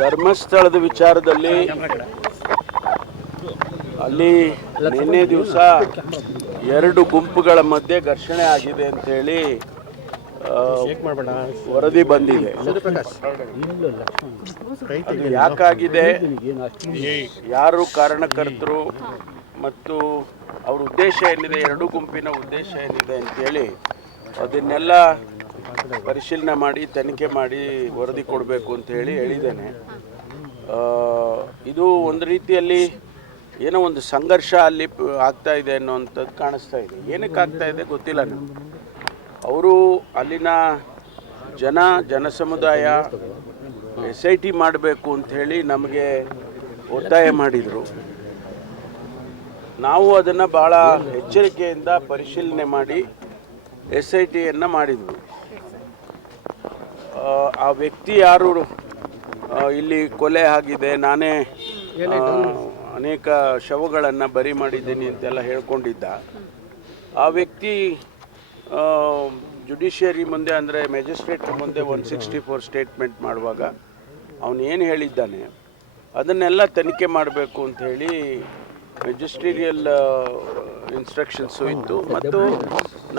ಧರ್ಮಸ್ಥಳದ ವಿಚಾರದಲ್ಲಿ ಅಲ್ಲಿ ನಿನ್ನೆ ದಿವಸ ಎರಡು ಗುಂಪುಗಳ ಮಧ್ಯೆ ಘರ್ಷಣೆ ಆಗಿದೆ ಅಂತ ಹೇಳಿ ವರದಿ ಬಂದಿದೆ. ಅದು ಯಾಕಾಗಿದೆ, ಯಾರು ಕಾರಣಕರ್ತರು ಮತ್ತು ಅವ್ರ ಉದ್ದೇಶ ಏನಿದೆ, ಎರಡು ಗುಂಪಿನ ಉದ್ದೇಶ ಏನಿದೆ ಅಂತೇಳಿ ಅದನ್ನೆಲ್ಲ ಪರಿಶೀಲನೆ ಮಾಡಿ ತನಿಖೆ ಮಾಡಿ ವರದಿ ಕೊಡಬೇಕು ಅಂತ ಹೇಳಿದ್ದೇನೆ. ಇದು ಒಂದು ರೀತಿಯಲ್ಲಿ ಏನೋ ಒಂದು ಸಂಘರ್ಷ ಅಲ್ಲಿ ಆಗ್ತಾ ಇದೆ ಅನ್ನೋವಂಥದ್ದು ಕಾಣಿಸ್ತಾ ಇದೆ. ಏನಕ್ಕೆ ಆಗ್ತಾ ಇದೆ ಗೊತ್ತಿಲ್ಲ ನಮಗೆ. ಅವರು ಅಲ್ಲಿನ ಜನಸಮುದಾಯ SIT ಮಾಡಬೇಕು ಅಂಥೇಳಿ ನಮಗೆ ಒತ್ತಾಯ ಮಾಡಿದರು. ನಾವು ಅದನ್ನು ಭಾಳ ಎಚ್ಚರಿಕೆಯಿಂದ ಪರಿಶೀಲನೆ ಮಾಡಿ SITಯನ್ನು ಮಾಡಿದ್ವಿ. ಆ ವ್ಯಕ್ತಿ ಯಾರು ಇಲ್ಲಿ ಕೊಲೆ ಆಗಿದೆ, ನಾನೇ ಅನೇಕ ಶವಗಳನ್ನು ಬರಿ ಮಾಡಿದ್ದೀನಿ ಅಂತೆಲ್ಲ ಹೇಳ್ಕೊಂಡಿದ್ದ ಆ ವ್ಯಕ್ತಿ ಜುಡಿಷಿಯರಿ ಮುಂದೆ ಅಂದರೆ ಮ್ಯಾಜಿಸ್ಟ್ರೇಟ್ ಮುಂದೆ 164 ಸ್ಟೇಟ್ಮೆಂಟ್ ಮಾಡುವಾಗ ಅವನು ಏನು ಹೇಳಿದ್ದಾನೆ ಅದನ್ನೆಲ್ಲ ತನಿಖೆ ಮಾಡಬೇಕು ಅಂಥೇಳಿ ಮೆಜಿಸ್ಟ್ರೇರಿಯಲ್ ಇನ್ಸ್ಟ್ರಕ್ಷನ್ಸು ಇತ್ತು. ಮತ್ತು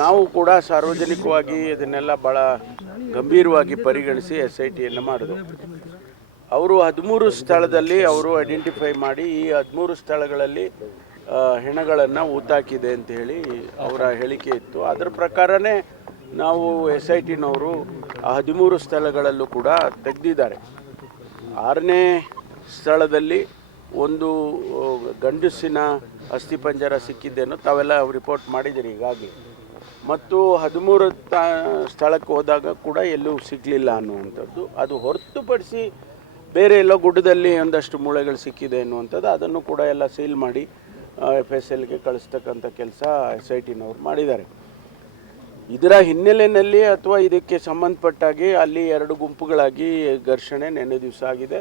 ನಾವು ಕೂಡ ಸಾರ್ವಜನಿಕವಾಗಿ ಅದನ್ನೆಲ್ಲ ಭಾಳ ಗಂಭೀರವಾಗಿ ಪರಿಗಣಿಸಿ SITಯನ್ನು ಮಾಡಿದ್ರು. ಅವರು 13 ಸ್ಥಳದಲ್ಲಿ ಅವರು ಐಡೆಂಟಿಫೈ ಮಾಡಿ ಈ 13 ಸ್ಥಳಗಳಲ್ಲಿ ಹೆಣಗಳನ್ನು ಊತಾಕಿದೆ ಅಂತ ಹೇಳಿ ಅವರ ಹೇಳಿಕೆ ಇತ್ತು. ಅದರ ಪ್ರಕಾರನೇ ನಾವು SITನವರು ಆ 13 ಸ್ಥಳಗಳಲ್ಲೂ ಕೂಡ ತೆಗೆದಿದ್ದಾರೆ. 6ನೇ ಸ್ಥಳದಲ್ಲಿ ಒಂದು ಗಂಡಸಿನ ಅಸ್ಥಿಪಂಜರ ಸಿಕ್ಕಿದ್ದೇನೋ ತಾವೆಲ್ಲ ರಿಪೋರ್ಟ್ ಮಾಡಿದ್ದೀರಿ ಈಗಾಗಲೇ. ಮತ್ತು 13 ಸ್ಥಳಕ್ಕೆ ಹೋದಾಗ ಕೂಡ ಎಲ್ಲೂ ಸಿಗಲಿಲ್ಲ ಅನ್ನುವಂಥದ್ದು. ಅದು ಹೊರತುಪಡಿಸಿ ಬೇರೆ ಎಲ್ಲೋ ಗುಡ್ಡದಲ್ಲಿ ಒಂದಷ್ಟು ಮೂಳೆಗಳು ಸಿಕ್ಕಿದೆ ಅನ್ನುವಂಥದ್ದು, ಅದನ್ನು ಕೂಡ ಎಲ್ಲ ಸೀಲ್ ಮಾಡಿ FSLಗೆ ಕಳಿಸ್ತಕ್ಕಂಥ ಕೆಲಸ SITನವ್ರು ಮಾಡಿದ್ದಾರೆ. ಇದರ ಹಿನ್ನೆಲೆಯಲ್ಲಿ ಅಥವಾ ಇದಕ್ಕೆ ಸಂಬಂಧಪಟ್ಟಾಗಿ ಅಲ್ಲಿ ಎರಡು ಗುಂಪುಗಳಾಗಿ ಘರ್ಷಣೆ ನಿನ್ನೆ ದಿವಸ ಆಗಿದೆ.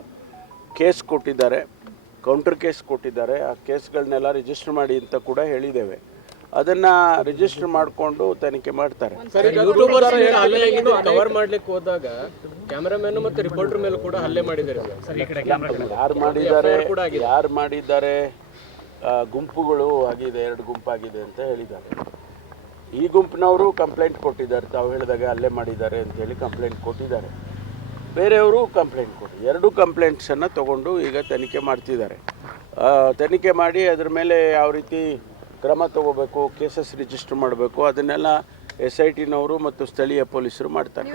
ಕೇಸ್ ಕೊಟ್ಟಿದ್ದಾರೆ, ಕೌಂಟರ್ ಕೇಸ್ ಕೊಟ್ಟಿದ್ದಾರೆ. ಆ ಕೇಸ್ಗಳನ್ನೆಲ್ಲ ರಿಜಿಸ್ಟರ್ ಮಾಡಿ ಅಂತ ಕೂಡ ಹೇಳಿದ್ದೇವೆ. ಅದನ್ನು ರಿಜಿಸ್ಟರ್ ಮಾಡಿಕೊಂಡು ತನಿಖೆ ಮಾಡ್ತಾರೆ. ಕವರ್ ಮಾಡ್ಲಿಕ್ಕೆ ಹೋದಾಗ ಕ್ಯಾಮರಾಮನ್ ಮತ್ತು ರಿಪೋರ್ಟರ್ ಮೇಲೆ ಕೂಡ ಹಲ್ಲೆ ಮಾಡಿದ್ದಾರೆ. ಯಾರು ಮಾಡಿದ್ದಾರೆ ಗುಂಪುಗಳು ಆಗಿದೆ, ಎರಡು ಗುಂಪಾಗಿದೆ ಅಂತ ಹೇಳಿದ್ದಾರೆ. ಈ ಗುಂಪಿನವರು ಕಂಪ್ಲೇಂಟ್ ಕೊಟ್ಟಿದ್ದಾರೆ, ತಾವು ಹೇಳಿದಾಗ ಹಲ್ಲೆ ಮಾಡಿದ್ದಾರೆ ಅಂತ ಹೇಳಿ ಕಂಪ್ಲೇಂಟ್ ಕೊಟ್ಟಿದ್ದಾರೆ. ಬೇರೆಯವರು ಕಂಪ್ಲೇಂಟ್ ಕೊಟ್ಟು ಎರಡು ಕಂಪ್ಲೇಂಟ್ಸನ್ನು ತಗೊಂಡು ಈಗ ತನಿಖೆ ಮಾಡ್ತಿದ್ದಾರೆ. ತನಿಖೆ ಮಾಡಿ ಅದರ ಮೇಲೆ ಯಾವ ರೀತಿ ಕ್ರಮ ತಗೋಬೇಕು, ಕೇಸಸ್ ರಿಜಿಸ್ಟರ್ ಮಾಡಬೇಕು, ಅದನ್ನೆಲ್ಲ SITನವರು ಮತ್ತು ಸ್ಥಳೀಯ ಪೊಲೀಸರು ಮಾಡ್ತಾರೆ.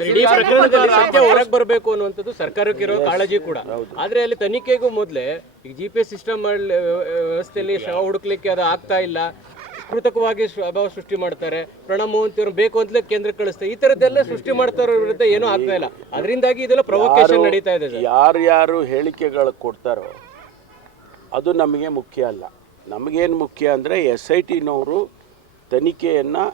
ಸತ್ಯ ಹೊರಗೆ ಬರಬೇಕು ಅನ್ನುವಂಥದ್ದು ಸರ್ಕಾರಕ್ಕೆ ಇರೋ ಕಾಳಜಿ ಕೂಡ. ಆದರೆ ಅಲ್ಲಿ ತನಿಖೆಗೂ ಮೊದಲೇ ಈಗ GPS ಸಿಸ್ಟಮ್ ವ್ಯವಸ್ಥೆಯಲ್ಲಿ ಶವ ಹುಡುಕ್ಲಿಕ್ಕೆ ಅದು ಆಗ್ತಾ ಇಲ್ಲ, ಕೃತಕವಾಗಿ ಅಭಾವ ಸೃಷ್ಟಿ ಮಾಡ್ತಾರೆ. ಪ್ರಣಬ್ ಮೋಹಂತಿಯವರು ಬೇಕು ಅಂತಲೇ ಕೇಂದ್ರಕ್ಕೆ ಕಳಿಸ್ತಾರೆ. ಈ ಥರದ್ದೆಲ್ಲ ಸೃಷ್ಟಿ ಮಾಡ್ತಾರೋ ವಿರುದ್ಧ ಏನೂ ಆಗ್ತಾ ಇಲ್ಲ. ಅದರಿಂದಾಗಿ ಇದೆಲ್ಲ ಪ್ರೊವೊಕೇಶನ್ ನಡೀತಾ ಇದೆ. ಯಾರು ಹೇಳಿಕೆಗಳು ಕೊಡ್ತಾರೋ ಅದು ನಮಗೆ ಮುಖ್ಯ ಅಲ್ಲ. ನಮಗೇನು ಮುಖ್ಯ ಅಂದರೆ SITನವರು ತನಿಖೆಯನ್ನು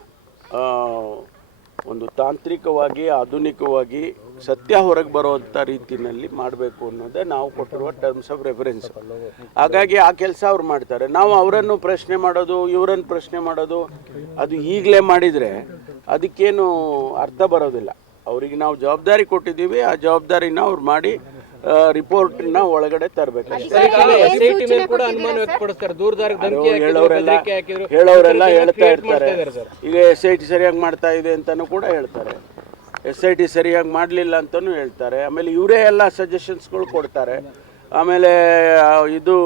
ಒಂದು ತಾಂತ್ರಿಕವಾಗಿ ಆಧುನಿಕವಾಗಿ ಸತ್ಯ ಹೊರಗೆ ಬರುವಂಥ ರೀತಿಯಲ್ಲಿ ಮಾಡಬೇಕು ಅನ್ನೋದೇ ನಾವು ಕೊಟ್ಟಿರುವ ಟರ್ಮ್ಸ್ ಆಫ್ ರೆಫರೆನ್ಸ್. ಹಾಗಾಗಿ ಆ ಕೆಲಸ ಅವ್ರು ಮಾಡ್ತಾರೆ. ನಾವು ಅವರನ್ನು ಪ್ರಶ್ನೆ ಮಾಡೋದು, ಇವರನ್ನು ಪ್ರಶ್ನೆ ಮಾಡೋದು, ಅದು ಈಗಲೇ ಮಾಡಿದರೆ ಅದಕ್ಕೇನು ಅರ್ಥ ಬರೋದಿಲ್ಲ. ಅವರಿಗೆ ನಾವು ಜವಾಬ್ದಾರಿ ಕೊಟ್ಟಿದ್ದೀವಿ, ಆ ಜವಾಬ್ದಾರಿನ ಅವ್ರು ಮಾಡಿ ರಿಪೋರ್ಟ್ನ ಒಳಗಡೆ ತರಬೇಕು. ಹೇಳೋರೆಲ್ಲ ಹೇಳ್ತಾ ಇರ್ತಾರೆ, ಈಗ SIT ಸರಿಯಾಗಿ ಮಾಡ್ತಾ ಇದೆ ಅಂತಲೂ ಕೂಡ ಹೇಳ್ತಾರೆ, SIT ಸರಿಯಾಗಿ ಮಾಡಲಿಲ್ಲ ಅಂತಲೂ ಹೇಳ್ತಾರೆ. ಆಮೇಲೆ ಇವರೇ ಎಲ್ಲ ಸಜೆಷನ್ಸ್ಗಳು ಕೊಡ್ತಾರೆ. ಆಮೇಲೆ ಇದು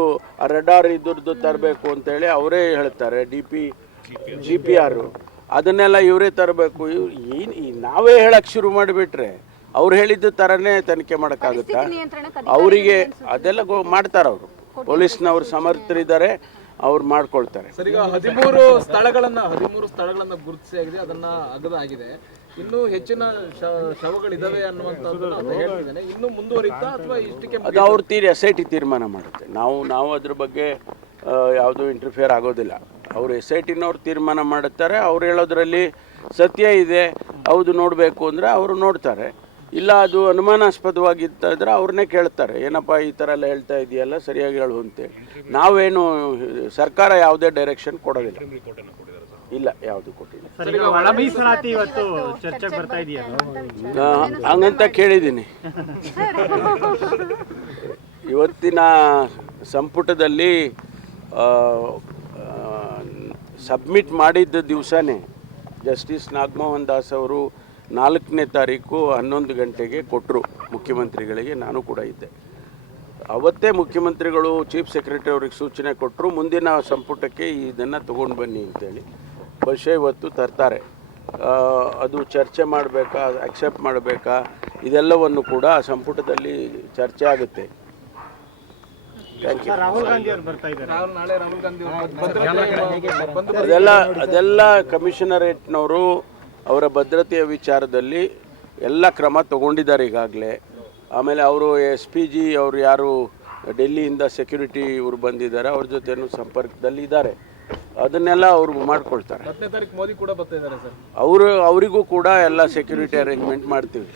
ರಡಾರ್ ಇದ್ರದ್ದು ತರಬೇಕು ಅಂತೇಳಿ ಅವರೇ ಹೇಳ್ತಾರೆ, GPR ಅದನ್ನೆಲ್ಲ ಇವರೇ ತರಬೇಕು. ನಾವೇ ಹೇಳಕ್ಕೆ ಶುರು ಮಾಡಿಬಿಟ್ರೆ ಅವ್ರು ಹೇಳಿದ್ದು ಥರನೇ ತನಿಖೆ ಮಾಡೋಕ್ಕಾಗುತ್ತಾ? ಅವರಿಗೆ ಅದೆಲ್ಲ ಮಾಡ್ತಾರೆ. ಅವರು ಪೊಲೀಸ್ನವ್ರು ಸಮರ್ಥರಿದ್ದಾರೆ, ಅವ್ರು ಮಾಡ್ಕೊಳ್ತಾರೆ. ಸರ್, ಈಗ 13 ಸ್ಥಳಗಳನ್ನ ಗುರುತಿಸಿದೆ, ಅದನ್ನ ಅಗದಾಗಿದೆ. ಇನ್ನೂ ಹೆಚ್ಚಿನ ಶವಗಳಿದಾವೆ ಅನ್ನುವಂಥದ್ದು ಹೇಳ್ತಿದ್ದೇನೆ. ಇನ್ನೂ ಮುಂದುವರಿತಾ ಅಥವಾ ಇಷ್ಟಕ್ಕೆ ಅದು ಅವ್ರ SIT ತೀರ್ಮಾನ ಮಾಡುತ್ತೆ. ನಾವು ಅದ್ರ ಬಗ್ಗೆ ಯಾವುದೂ ಇಂಟರ್ಫಿಯರ್ ಆಗೋದಿಲ್ಲ. ಅವರು SITನವ್ರು ತೀರ್ಮಾನ ಮಾಡುತ್ತಾರೆ. ಅವ್ರು ಹೇಳೋದ್ರಲ್ಲಿ ಸತ್ಯ ಇದೆ, ಹೌದು ನೋಡಬೇಕು ಅಂದರೆ ಅವರು ನೋಡ್ತಾರೆ. ಇಲ್ಲ ಅದು ಅನುಮಾನಾಸ್ಪದವಾಗಿದ್ದರೆ ಅವ್ರನ್ನೇ ಕೇಳ್ತಾರೆ, ಏನಪ್ಪ ಈ ಥರ ಎಲ್ಲ ಹೇಳ್ತಾ ಇದೆಯಲ್ಲ, ಸರಿಯಾಗಿ ಹೇಳು ಅಂತೇಳಿ. ನಾವೇನು ಸರ್ಕಾರ ಯಾವುದೇ ಡೈರೆಕ್ಷನ್ ಕೊಡೋದಿಲ್ಲ. ಇಲ್ಲ, ಯಾವುದು ಕೊಟ್ಟಿಲ್ಲ. ಹಂಗಂತ ಕೇಳಿದ್ದೀನಿ. ಇವತ್ತಿನ ಸಂಪುಟದಲ್ಲಿ ಸಬ್ಮಿಟ್ ಮಾಡಿದ್ದ ದಿವಸನೇ ಜಸ್ಟಿಸ್ ನಾಗಮೋಹನ್ ದಾಸ್ ಅವರು 4ನೇ ತಾರೀಕು 11 ಗಂಟೆಗೆ ಕೊಟ್ಟರು ಮುಖ್ಯಮಂತ್ರಿಗಳಿಗೆ. ನಾನು ಕೂಡ ಇದ್ದೆ. ಅವತ್ತೇ ಮುಖ್ಯಮಂತ್ರಿಗಳು ಚೀಫ್ ಸೆಕ್ರೆಟರಿ ಅವ್ರಿಗೆ ಸೂಚನೆ ಕೊಟ್ಟರು, ಮುಂದಿನ ಸಂಪುಟಕ್ಕೆ ಇದನ್ನು ತೊಗೊಂಡು ಬನ್ನಿ ಅಂತೇಳಿ. ಬಹುಶಃ ಇವತ್ತು ತರ್ತಾರೆ. ಅದು ಚರ್ಚೆ ಮಾಡಬೇಕಾ, ಅಕ್ಸೆಪ್ಟ್ ಮಾಡಬೇಕಾ, ಇದೆಲ್ಲವನ್ನು ಕೂಡ ಸಂಪುಟದಲ್ಲಿ ಚರ್ಚೆ ಆಗುತ್ತೆ. Thank you. ನಾಳೆ ರಾಹುಲ್ ಗಾಂಧಿ ಅವರು ಅದೆಲ್ಲ ಕಮಿಷನರೇಟ್ನವರು ಅವರ ಭದ್ರತೆಯ ವಿಚಾರದಲ್ಲಿ ಎಲ್ಲ ಕ್ರಮ ತಗೊಂಡಿದ್ದಾರೆ ಈಗಾಗಲೇ. ಆಮೇಲೆ ಅವರು SPG ಅವರು ಯಾರು ಡೆಲ್ಲಿಯಿಂದ ಸೆಕ್ಯೂರಿಟಿ ಇವರು ಬಂದಿದ್ದಾರೆ ಅವ್ರ ಜೊತೆನೂ ಸಂಪರ್ಕದಲ್ಲಿ ಇದ್ದಾರೆ. ಅದನ್ನೆಲ್ಲ ಅವರು ಮಾಡ್ಕೊಳ್ತಾರೆ. 10ನೇ ತಾರೀಕು ಮೋದಿ ಕೂಡ ಬರ್ತಾ ಇದ್ದಾರೆ ಸರ್. ಅವರಿಗೂ ಕೂಡ ಎಲ್ಲ ಸೆಕ್ಯೂರಿಟಿ ಅರೇಂಜ್ಮೆಂಟ್ ಮಾಡ್ತೀವಿ.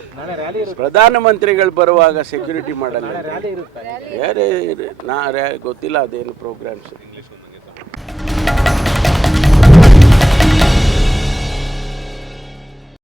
ಪ್ರಧಾನಮಂತ್ರಿಗಳು ಬರುವಾಗ ಸೆಕ್ಯೂರಿಟಿ ಮಾಡಲ್ಲ. ಯಾರೇ ಗೊತ್ತಿಲ್ಲ ಅದೇನು ಪ್ರೋಗ್ರಾಮ್ಸ್.